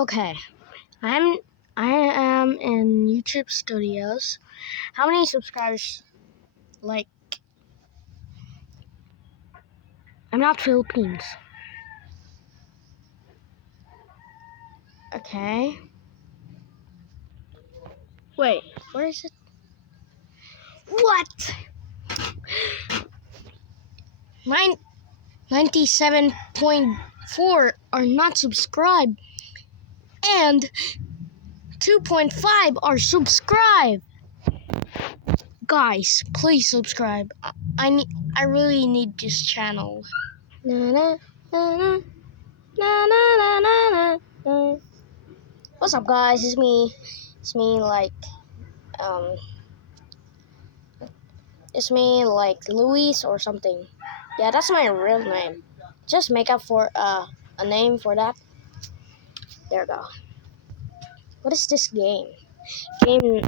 Okay, I'm I am in YouTube Studios. How many subscribers? Like, I'm not Philippines. Okay. Wait, where is it? What? 97.4 are not subscribed, and 2.5 are subscribed. Guys, please subscribe. I really need this channel. Na na na na na na na na. What's up, guys? It's me. Um, it's me like Luis or something. Yeah, that's my real name. Just make up for a name for that. There we go. What is this game? Game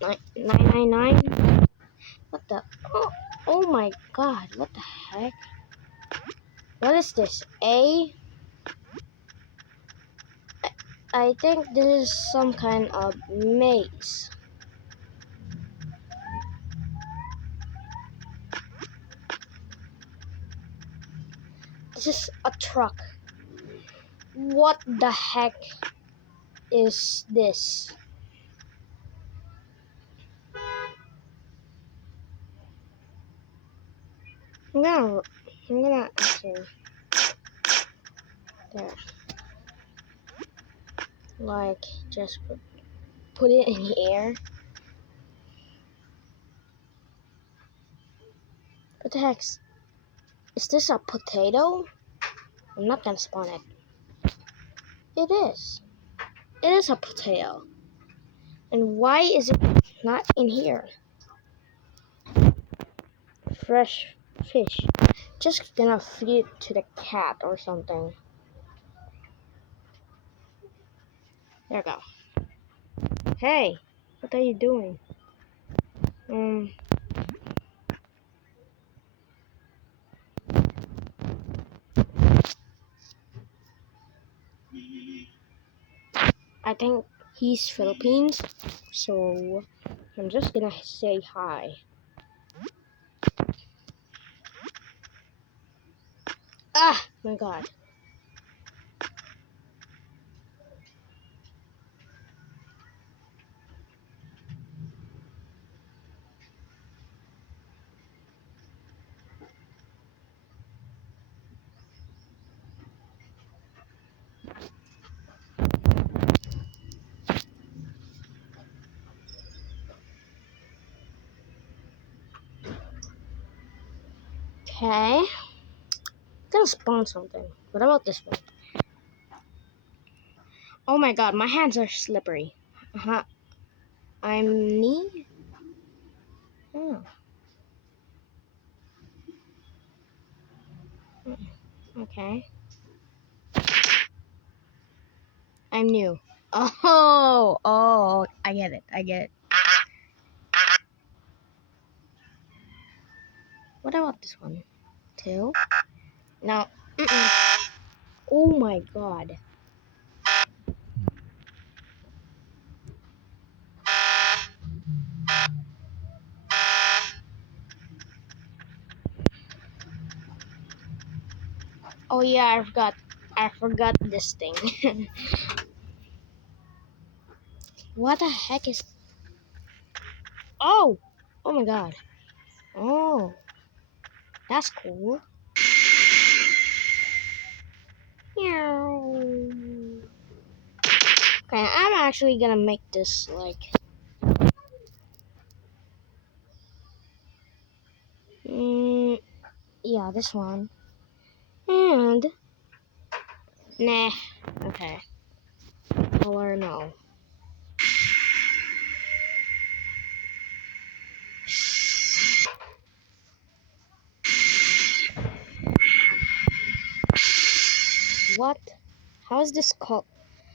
999? What the? Oh my god, what the heck? What is this? I think this is some kind of maze. This is a truck. What the heck is this? I'm gonna actually there. Like just put it in the air. What the heck? Is this a potato? I'm not gonna spawn it. It is. It is a potato. And why is it not in here? Fresh fish. Just gonna feed it to the cat or something. There we go. Hey, what are you doing? I think he's Philippines, so I'm just gonna say hi. Ah, my god. Okay. Gonna spawn something. What about this one? Oh my god, my hands are slippery. I'm knee? Oh. Okay. I'm new. Oh, I get it. What about this one? Two? No. Oh my god. Oh yeah, I forgot this thing. What the heck is... Oh! Oh my god. Oh. That's cool. Meow. Okay, I'm actually gonna make this like... yeah, this one. And... Nah. Okay. Color, no. What? How is this called?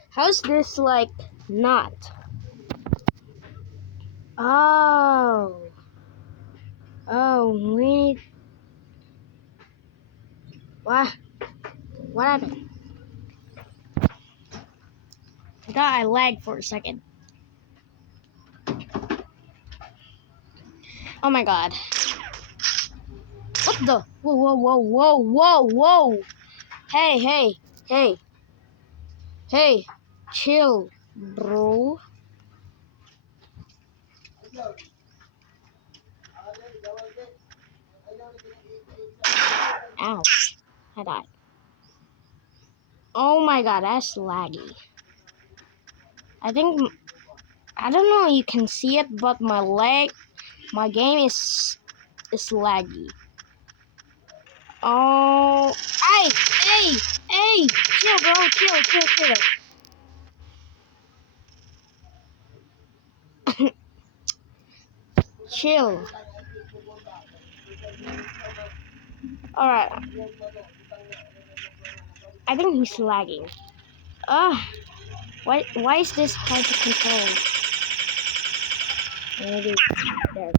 How is this like not? Oh. Oh, we need... What? What happened? forgot I lagged for a second. Oh my god. What the? Whoa, whoa, whoa, whoa, whoa, whoa. Hey, hey, hey. Hey, chill, bro. Ow, I died. Oh my god, that's laggy. I don't know, you can see it, but my game is laggy. Oh, hey, chill, bro, chill. Chill. Alright, I think he's lagging. Why is this hard to control? Maybe there.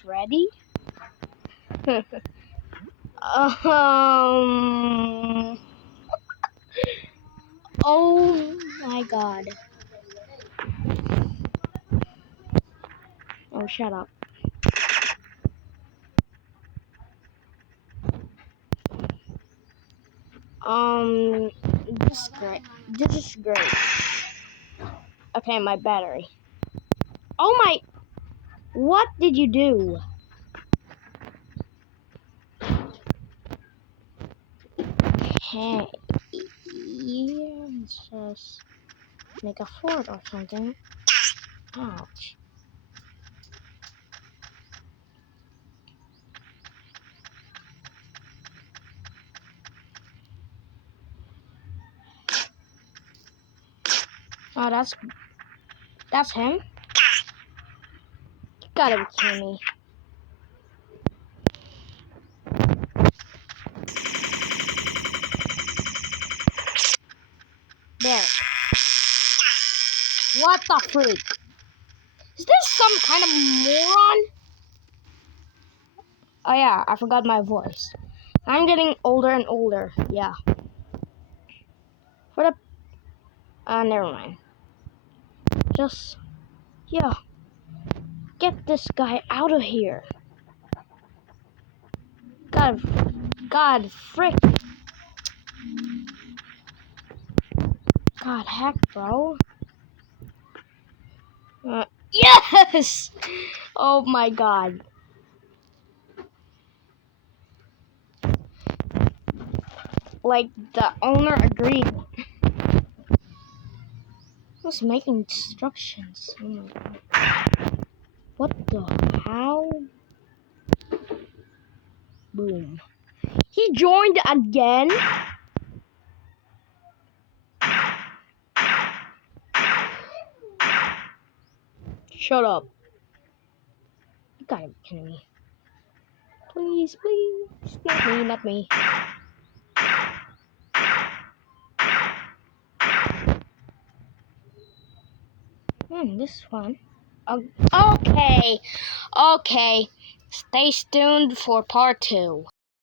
Freddy? um. Oh my god. Oh, shut up. This is great. This is great. Okay, my battery. Oh my. What did you do? Hey. Let's just make a fort or something. Ouch. Oh, that's him? You gotta be kidding me. There. What the freak? Is this some kind of moron? Oh yeah, I forgot my voice. I'm getting older and older. Yeah. For the never mind. Just yeah. Get this guy out of here. God frick. God heck, bro. Yes! Oh my god. Like the owner agreed. Was making instructions. Oh my god. What the hell? Boom. He joined again? Shut up. You gotta be kidding me. Please. Not me. This one. Okay. Stay tuned for part 2.